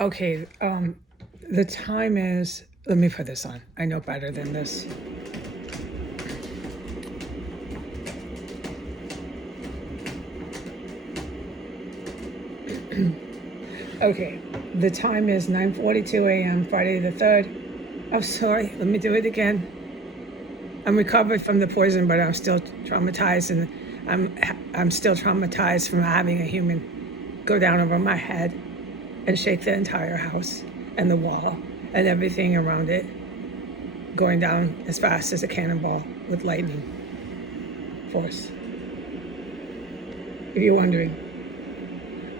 Okay, the time is, let me put this on. I know better than this. Okay, the time is 9:42 a.m., Friday the 3rd. I'm sorry, let me do it again. I'm recovered from the poison, but I'm still traumatized, and I'm still traumatized from having a human go down over my head and shake the entire house and the wall and everything around it, going down as fast as a cannonball with lightning force. If you're wondering.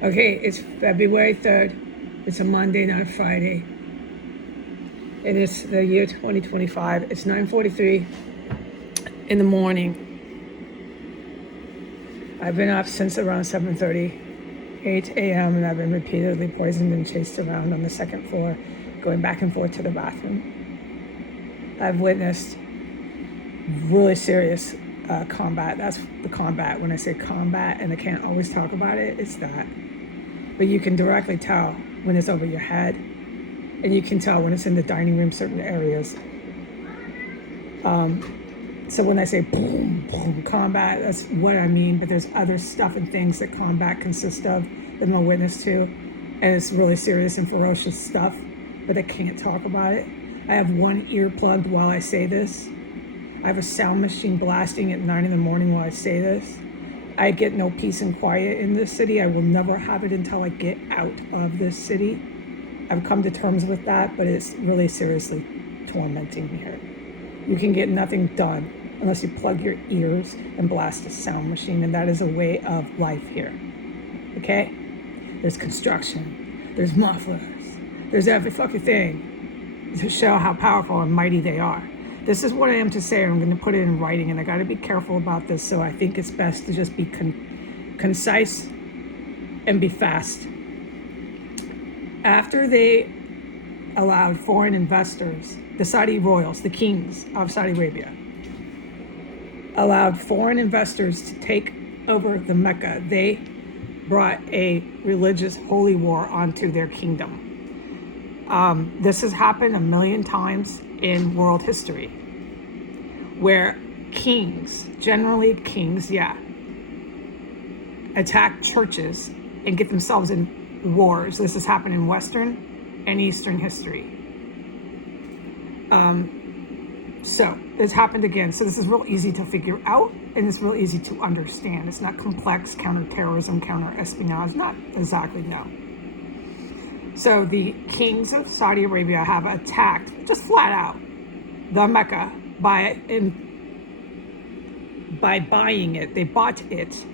Okay, it's February 3rd. It's a Monday, not a Friday. And it's the year 2025. It's 9:43 in the morning. I've been up since around 7:38 a.m. and I've been repeatedly poisoned and chased around on the second floor, going back and forth to the bathroom. I've witnessed really serious combat. That's the combat. When I say combat and I can't always talk about it, it's that. But you can directly tell when it's over your head, and you can tell when it's in the dining room, certain areas. So when I say boom, boom, combat, that's what I mean. But there's other stuff and things that combat consists of that I'm a witness to. And it's really serious and ferocious stuff, but I can't talk about it. I have one ear plugged while I say this. I have a sound machine blasting at 9 in the morning while I say this. I get no peace and quiet in this city. I will never have it until I get out of this city. I've come to terms with that, but it's really seriously tormenting me here. You can get nothing done unless you plug your ears and blast a sound machine, and that is a way of life here. Okay? There's construction, there's mufflers, there's every fucking thing to show how powerful and mighty they are. This is what I am to say. I'm going to put it in writing, and I got to be careful about this. So I think it's best to just be concise and be fast. After they allowed foreign investors, the Saudi royals, the kings of Saudi Arabia, allowed foreign investors to take over the Mecca, they brought a religious holy war onto their kingdom. This has happened a million times in world history, where kings, generally kings, attack churches and get themselves in wars. This has happened in Western and Eastern history. So it's happened again. So this is real easy to figure out, and it's real easy to understand. It's not complex counterterrorism, counter-espionage, not exactly, no. So the kings of Saudi Arabia have attacked, just flat out, the Mecca by buying it. They bought it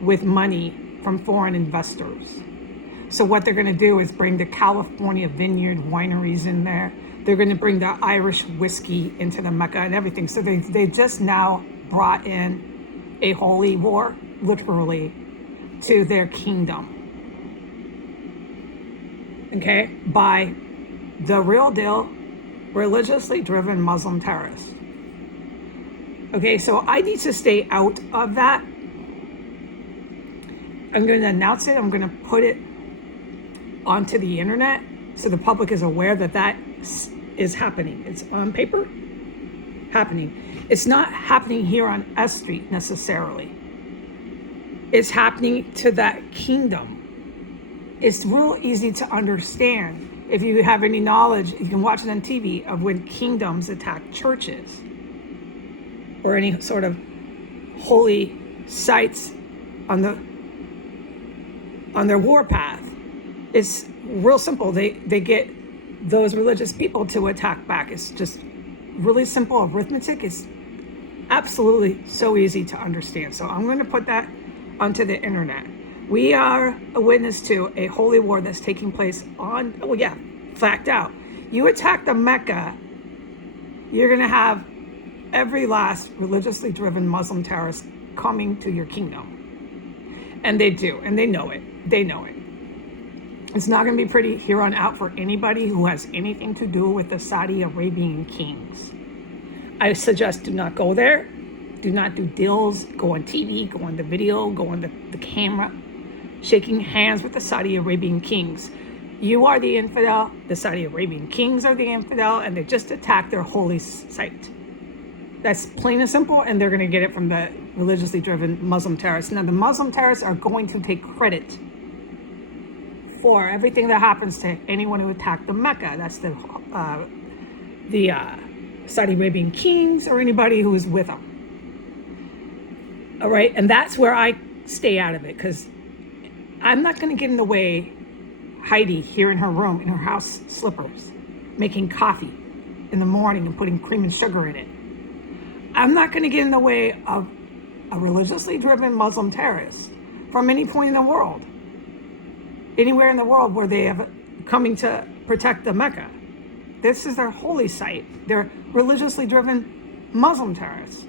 with money from foreign investors. So what they're going to do is bring the California vineyard wineries in there. They're going to bring the Irish whiskey into the Mecca and everything. So they just now brought in a holy war, literally, to their kingdom. Okay, by the real deal, religiously driven Muslim terrorists. Okay, so I need to stay out of that. I'm going to announce it. I'm going to put it onto the internet so the public is aware that that is happening. It's on paper happening. It's not happening here on S Street necessarily. It's happening to that kingdom. It's real easy to understand. If you have any knowledge, you can watch it on TV of when kingdoms attack churches or any sort of holy sites on their warpath. It's real simple. They get those religious people to attack back. It's just really simple arithmetic. It's absolutely so easy to understand. So I'm going to put that onto the internet. We are a witness to a holy war that's taking place fact out. You attack the Mecca, you're going to have every last religiously driven Muslim terrorist coming to your kingdom. And they do, and they know it. They know it. It's not going to be pretty here on out for anybody who has anything to do with the Saudi Arabian kings. I suggest do not go there. Do not do deals. Go on TV, go on the video, go on the camera. Shaking hands with the Saudi Arabian kings. You are the infidel, the Saudi Arabian kings are the infidel, and they just attacked their holy site. That's plain and simple, and they're going to get it from the religiously driven Muslim terrorists. Now, the Muslim terrorists are going to take credit for everything that happens to anyone who attacked the Mecca. That's the Saudi Arabian kings or anybody who is with them. All right, and that's where I stay out of it, because I'm not going to get in the way. Heidi here in her room, in her house slippers, making coffee in the morning and putting cream and sugar in it. I'm not going to get in the way of a religiously driven Muslim terrorist from any point in the world, anywhere in the world where they have coming to protect the Mecca. This is their holy site. They're religiously driven Muslim terrorists.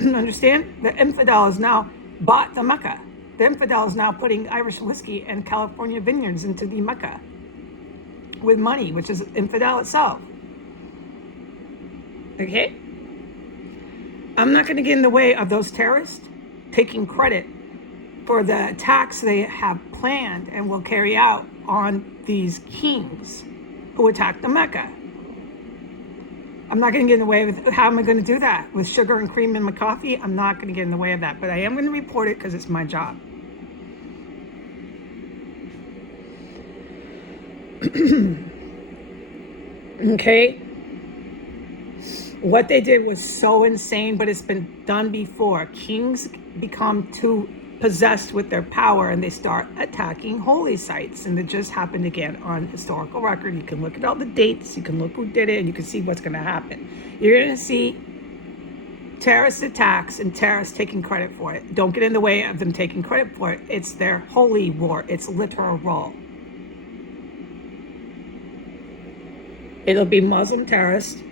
Understand? The infidel has now bought the Mecca. The infidel is now putting Irish whiskey and California vineyards into the Mecca with money, which is infidel itself. Okay? I'm not going to get in the way of those terrorists taking credit for the attacks they have planned and will carry out on these kings who attacked the Mecca. I'm not going to get in the way of how am I going to do that? With sugar and cream in my coffee? I'm not going to get in the way of that, but I am going to report it because it's my job. Okay? What they did was so insane, but it's been done before. Kings become too possessed with their power and they start attacking holy sites, and it just happened again on historical record. You can look at all the dates, you can look who did it, and you can see what's going to happen. You're going to see terrorist attacks and terrorists taking credit for it. Don't get in the way of them taking credit for it. It's their holy war. It's literal. It'll be Muslim terrorists,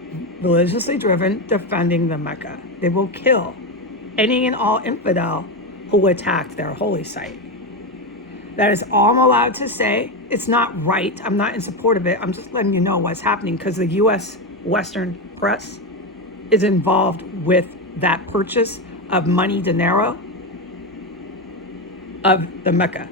religiously driven, defending the Mecca. They will kill any and all infidel who attacked their holy site. That is all I'm allowed to say. It's not right. I'm not in support of it. I'm just letting you know what's happening because the U.S. Western press is involved with that purchase of money, dinero, of the Mecca.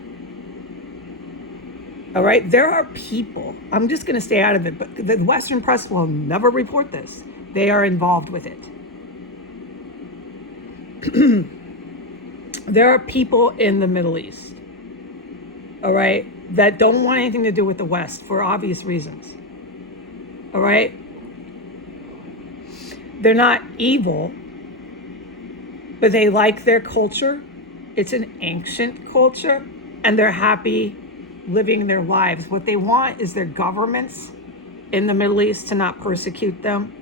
All right? There are people, I'm just going to stay out of it, but the Western press will never report this. They are involved with it. There are people in the Middle East, all right, that don't want anything to do with the West for obvious reasons, all right? They're not evil, but they like their culture. It's an ancient culture, and they're happy living their lives. What they want is their governments in the Middle East to not persecute them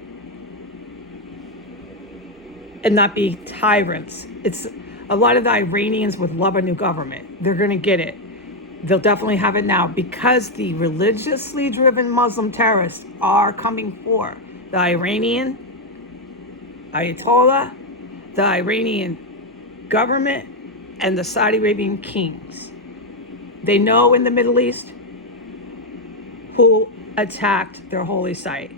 and not be tyrants. It's a lot of the Iranians would love a new government. They're going to get it. They'll definitely have it now because the religiously driven Muslim terrorists are coming for the Iranian Ayatollah, the Iranian government, and the Saudi Arabian kings. They know in the Middle East who attacked their holy site.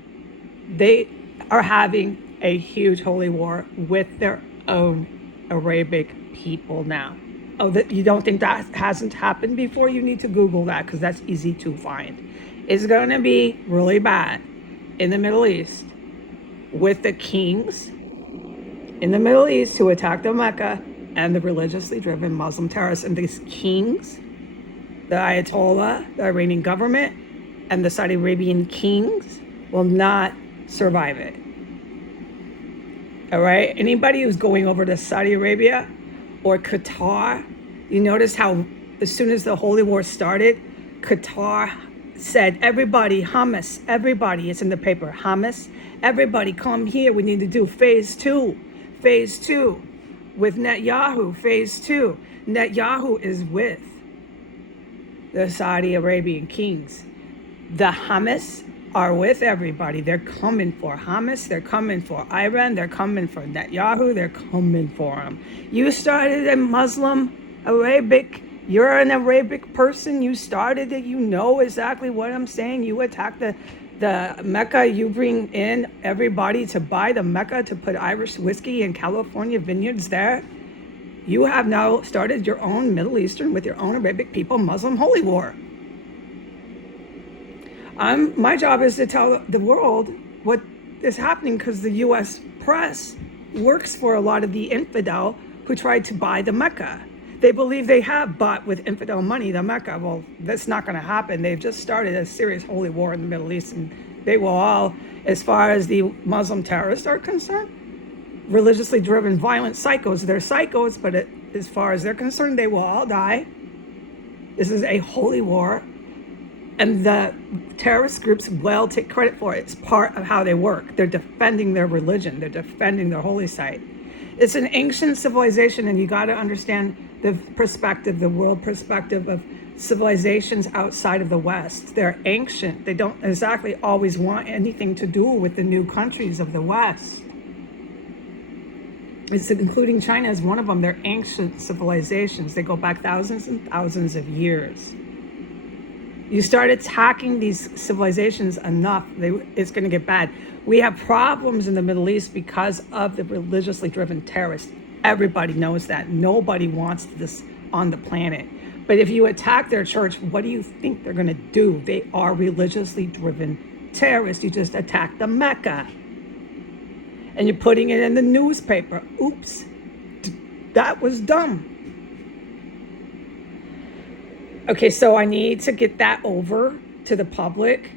They are having a huge holy war with their own Arabic people now. Oh, that you don't think that hasn't happened before? You need to Google that because that's easy to find. It's going to be really bad in the Middle East with the kings in the Middle East who attacked the Mecca and the religiously driven Muslim terrorists. And these kings, the Ayatollah, the Iranian government, and the Saudi Arabian kings will not survive it. All right? Anybody who's going over to Saudi Arabia or Qatar, you notice how as soon as the Holy War started, Qatar said, everybody, Hamas, everybody, it's in the paper, Hamas, everybody come here. We need to do phase two with Netanyahu, phase 2. Netanyahu is with the Saudi Arabian kings. The Hamas are with everybody. They're coming for Hamas. They're coming for Iran. They're coming for Netanyahu. They're coming for him. You started a Muslim, Arabic. You're an Arabic person. You started it. You know exactly what I'm saying. You attack the Mecca. You bring in everybody to buy the Mecca to put Irish whiskey and California vineyards there. You have now started your own Middle Eastern with your own Arabic people Muslim holy war. My job is to tell the world what is happening, because the U.S. press works for a lot of the infidel who tried to buy the MECCA. They believe they have bought with infidel money the MECCA. Well, that's not going to happen. They've just started a serious holy war in the Middle East, and they will all, as far as the Muslim terrorists are concerned, religiously driven, violent psychos. They're psychos, but as far as they're concerned, they will all die. This is a holy war, and the terrorist groups will take credit for it. It's part of how they work. They're defending their religion. They're defending their holy site. It's an ancient civilization, and you got to understand the perspective, the world perspective of civilizations outside of the West. They're ancient. They don't exactly always want anything to do with the new countries of the West. It's including China as one of them. They're ancient civilizations. They go back thousands and thousands of years. You start attacking these civilizations enough, it's going to get bad. We have problems in the Middle East because of the religiously driven terrorists. Everybody knows that. Nobody wants this on the planet. But if you attack their church, what do you think they're going to do? They are religiously driven terrorists. You just attacked the Mecca. And you're putting it in the newspaper. Oops, that was dumb. Okay, so I need to get that over to the public,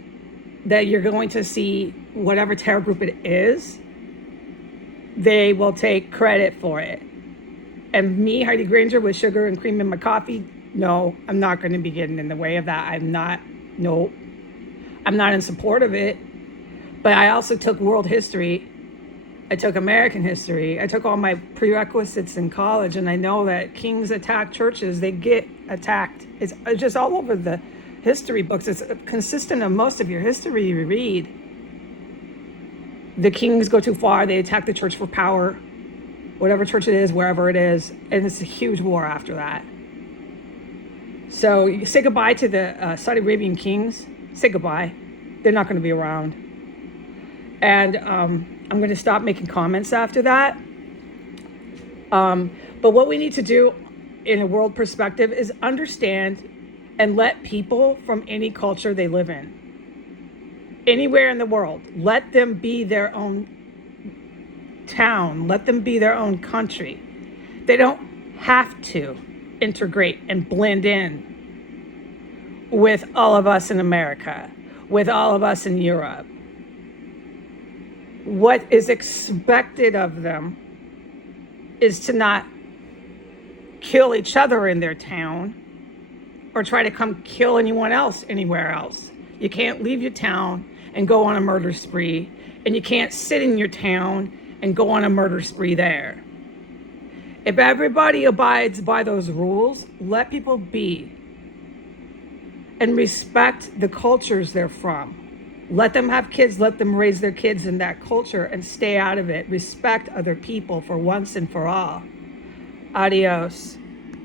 that you're going to see whatever terror group it is, they will take credit for it. And me, Heidi Granger, with sugar and cream in my coffee, no, I'm not going to be getting in the way of that. I'm not in support of it. But I also took world history. I took American history. I took all my prerequisites in college, and I know that kings attack churches. They get attacked. It's just all over the history books. It's consistent of most of your history you read. The kings go too far. They attack the church for power, whatever church it is, wherever it is. And it's a huge war after that. So you say goodbye to the Saudi Arabian kings. Say goodbye. They're not going to be around. And I'm going to stop making comments after that. But what we need to do in a world perspective is understand and let people from any culture they live in, anywhere in the world, let them be their own town, let them be their own country. They don't have to integrate and blend in with all of us in America, with all of us in Europe. What is expected of them is to not kill each other in their town or try to come kill anyone else anywhere else. You can't leave your town and go on a murder spree, and you can't sit in your town and go on a murder spree there. If everybody abides by those rules, let people be and respect the cultures they're from. Let them have kids, let them raise their kids in that culture and stay out of it. Respect other people for once and for all. Adios.